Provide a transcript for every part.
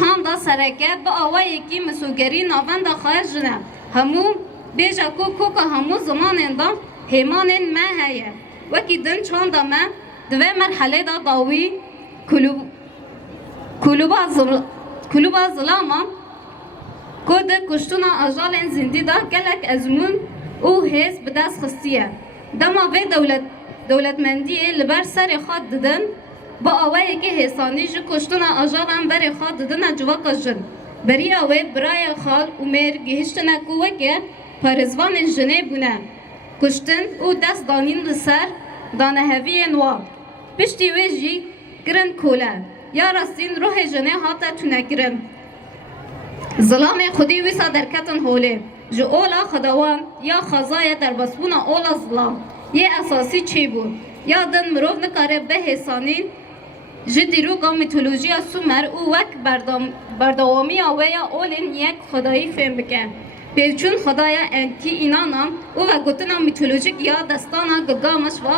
چند سرکت با آوایی که مسوگری ناوند خواهد جنه همو بیجا کوکا همو زمان اندام همان ما هیه وکی دن چند ما دوه مرحله دا داوی کلوبا ظلاما کود کشتونا اجال زندی دا گلک ازمون او هز بدست خستیه دما و دولتمندی لبر سر خود ددن با آوایی که حسانی جو کشتونا اجالان بر خود ددن جواکا جن بری آوی برای خال امیر گهشتنا کوه که پارزوان جنه بونه کشتن او دست دانین لسر دانه هوی نوا پشتی ویجی گرن کوله یا راستین روح جنه هاتا تونه گرن ظلام خودی ویسا درکتن هوله جو اولا خداوان یا خزای در بسپونا اولا ظلام یه اساسی چی بود یا دن مروف نکاره به حسانین جدی رو گام میتولوژی سومر او وک بردوامی آویا اولین یک خدایی فهم بکن پیچون خدای انکی اینانم او و گوتنا میتولوژیک یا دستانا گگامش و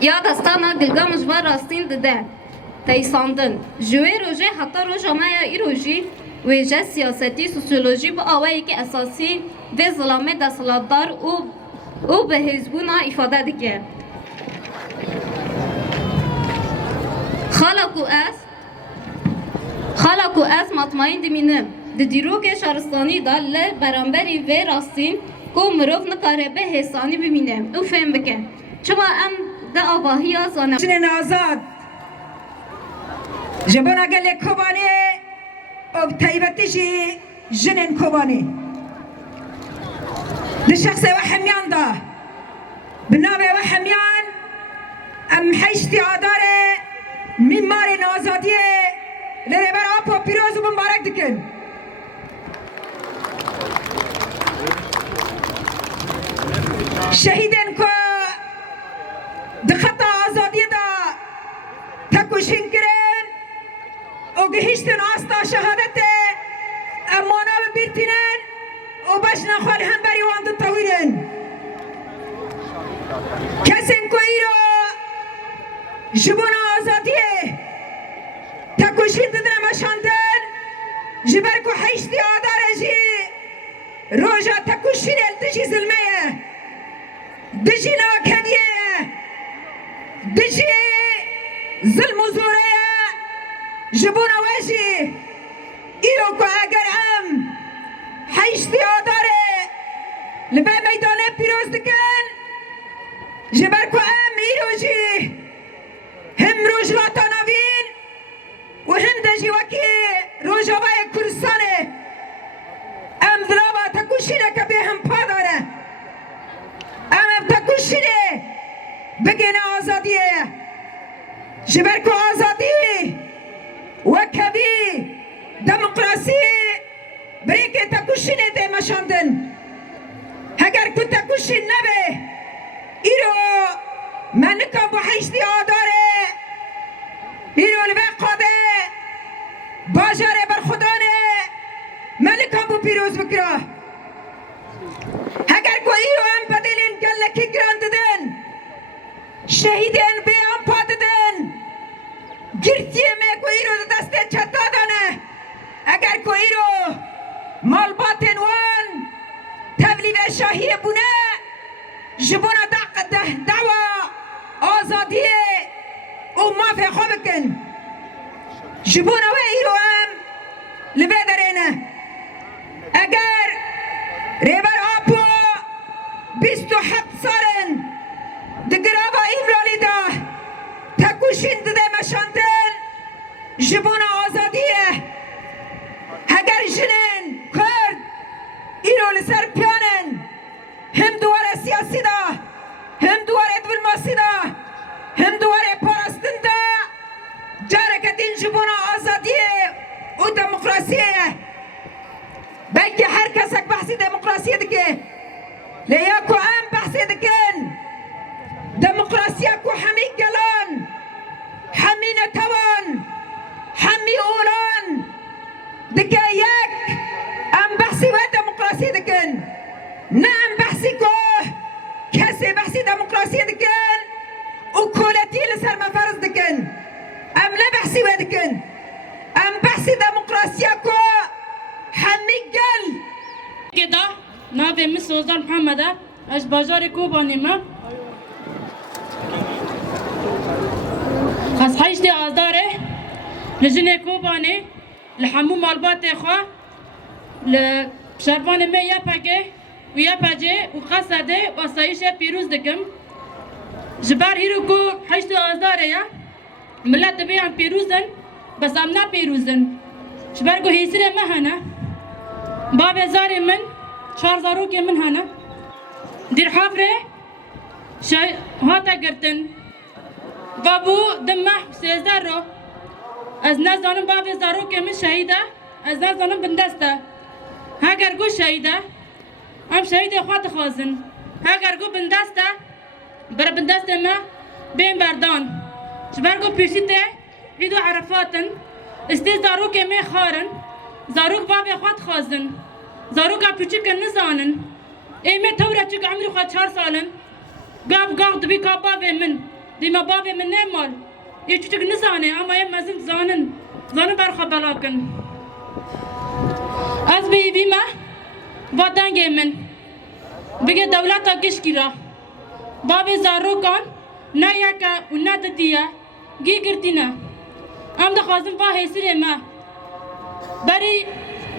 یا دستانا گلگامش و راستین دده تایساندن جوی روژه حتی روژه مایا ای روژی ویژه سیاستی سوسیولوژی با آوایی که اساسی و ظلامه دستلاتدار او به حزبونا افاده دیگه خالقو از مطمئن دمینم دیروک شهرستانی دا برانبری و راستین کو مروف نکاره به حسانی ببینم او فهم بکن چما ام ده آواهی آزانم جنن آزاد جبونا گل کوبانی او تایبتشی جنن کوبانی ده شخص وحمیان دا بنابه وحمیان ام حیشتی آداره میمار آزادیه لربر آپا پیروز و مبارک دکن شهیدن که دخطا آزادی دا تکوشین کرن و گهشتن آستا شهادت امانا ببیرتینن و بشنا خوالی هم بری واند تاویدن کسین که ایرو جبونا آزادیه تکوشین ددن مشاندن جبر که حیشتی آداره جی روژا تکوشین التجی ظلمه دجی ناکنیه دجی ظلم و زوره جبونا وجی ایرو که اگر ام حیشتی آداره لبه میدانه پیروز دکن جبر کو ام ایروجی هم روجلاتا نوین و هم دجی وکی روجاوای کردستانه ام دلاوا تکوشینه که به هم پاداره ام تکوشینه بگین آزادیه جبر کو آزادی و کبی دموکراسی بریک تکوشینه ده مشاندن اگر کو تکوشین نبه ایرو من نکم با حیشتی آداره ایرو لبه قاده باجاره بر خدانه من نکم با پیروز بکره اگر کو ایرو هم بدلین گلکی گران ددن شهیدین به هم پا ددن گرتیه می کو ایرو دسته چتا دانه اگر کو ایرو مالباتن وان تبلیغ شاهی بونه جبونا دعوة آزادية وما في خبكن جبونا وإيرو أم لبادرينا أجر ريبر أبو بيستو حد صارن دقرابا إمرالي دا تكوشين دي مشانتن جبونا آزادية أجر جنين كرد إيرو لسر بيانن هم دواره سیاسی دا هم دواره دیپلماسی دا هم دواره پاراستن دا جارک دین جبونا آزادیه و دموکراسیه بلکه هر کسک بحثی دموکراسی دکه لیا کو ام بحثی دکن دموکراسیه کو همی گلان همی نتوان همی اولان دکه یک ام بحثی و دموکراسی دکن نعم بحثي كوه كاسي بحثي ديمقراطية دكان وكولتي لسر ما فرز دكان أم لا بحثي ودكان أم بحثي ديمقراطية كوه حمي قل كده نافي مس وزار محمد اش باجاري كوباني ما خاص حيش دي آزاره لجنة كوباني لحمو مالبات اخوا لشربان ما ياباكي ويا باجي وقصده وصايشه بيروز دكم جبار هيروكو حيشتو آزاره ملت بيان بيروزن بس امنا بيروزن جباركو هيسره ما هنا باب زاري من شهر زاروكي من هنا دير حافره شاي هاتا قرتن بابو دمه سيزارو از نزانم باب زاروكي من شهيده از نزانم بندسته هاگر گو شهيده ام شهید خوات خوازن هاگر گو بندسته بر بندسته ما بین بردان جبر گو پیشیته ایدو عرفاتن استی زاروک می خارن زاروک باب خوات خوازن زاروک پیچک نزانن ایمه تورا چک عمری خواه 4 سالن گاب دبی کاب باب من دیما باب من نمال ای چک نزانه اما ای مزن زانن برخوا بلاکن از بی ما وادنگه من بگه دولتا گشکی را باب زاروکان نه یکا و نه ددیه گی گرتینا ام دخوازم با حیسیر ما بری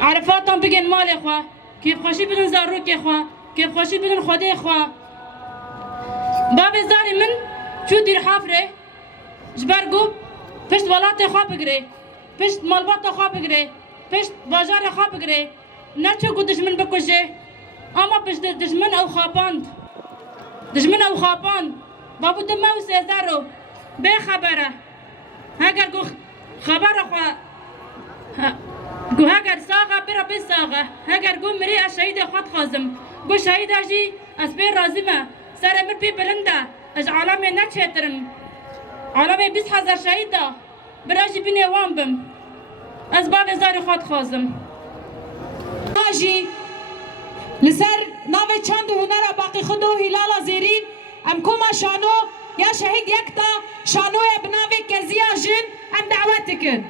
عرفاتان بگن مال خواه کیف خوشی بدن زاروک خواه کیف خوشی بدن خوده خواه باب زاری من چو دیر حافره جبر گو پشت ولات خواه بگره پشت مالبات خواه بگره پشت باجار خواه بگره نه چو دشمن بکشه اما پشت دشمن او خواباند بابو دمه و سیزارو به خبره اگر گو خبره خواه گو اگر ساقه برا بی ساقه اگر گو مری از شهید خود خوازم گو شهید اجی از بی رازمه سر امر بی بلنده از عالم نچهترم عالم 20,000 شهیده براجی بی نیوان بم از باب زار خود خوازم آجی لسر ناو چند هنر باقی خود و هلال زیرین ام کما شانو یا شهید یکتا شانو بناوی کزیا جن ام دعوتکن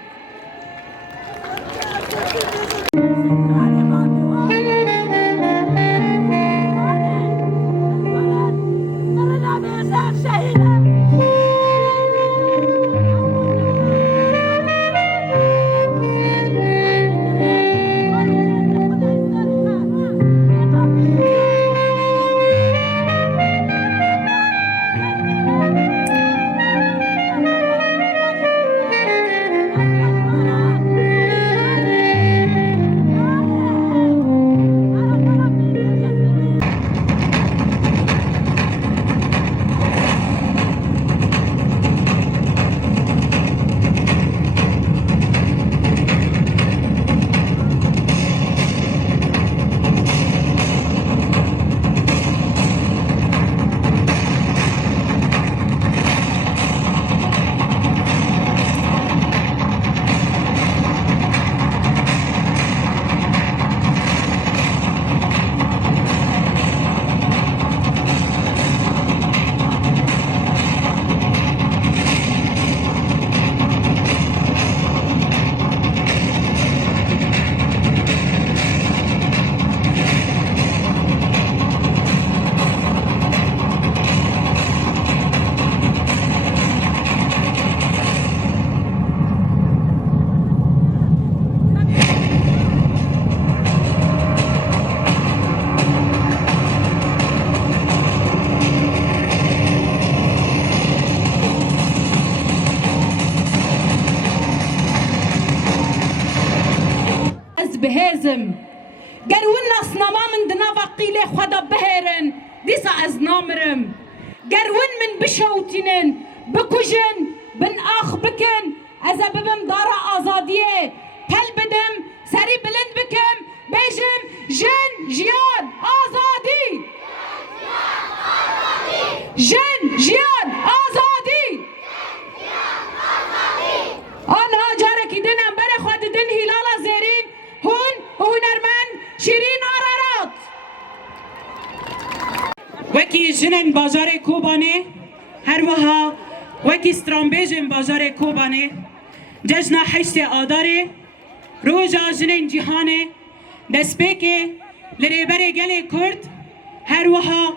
بزم گر ون ناسنما من دناوا قیل خدا بهرن دیسا از نامرم گر ون من بشوتینن بکجن بن آخ بکن از ببم دارا آزادیه پل بدم سری بلند بکم بیجم جن جیان آزادی جن جیان آزادی آنها جارکی دنم بر خود دن هلال زیرین هون هنرمند شیرین آرارات وکی جنن بازار کوبانه هر وها وکی سترامبیجن بازار کوبانه جشن 8 آداره روزا جنن جهانه دسپیکه لریبر گل کرد هر وها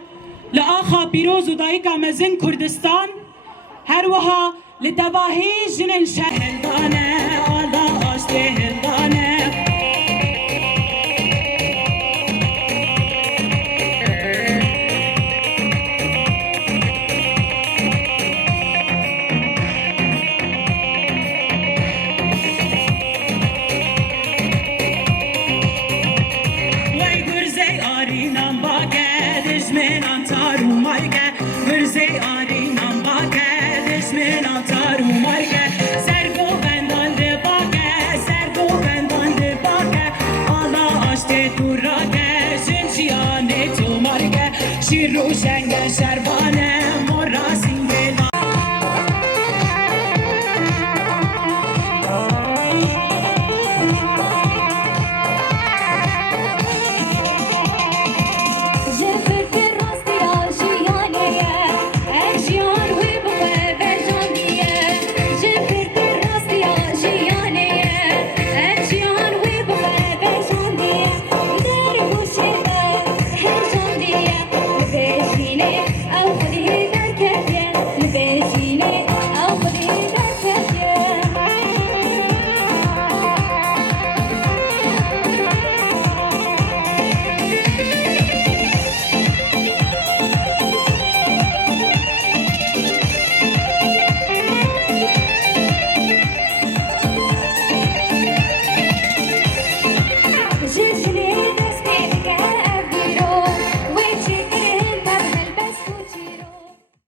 لآخا پیروز و دایکا مزن کردستان هر وها لدواهی جنن شهردانه آلا آشته هردانه شیر روشنگ شربانه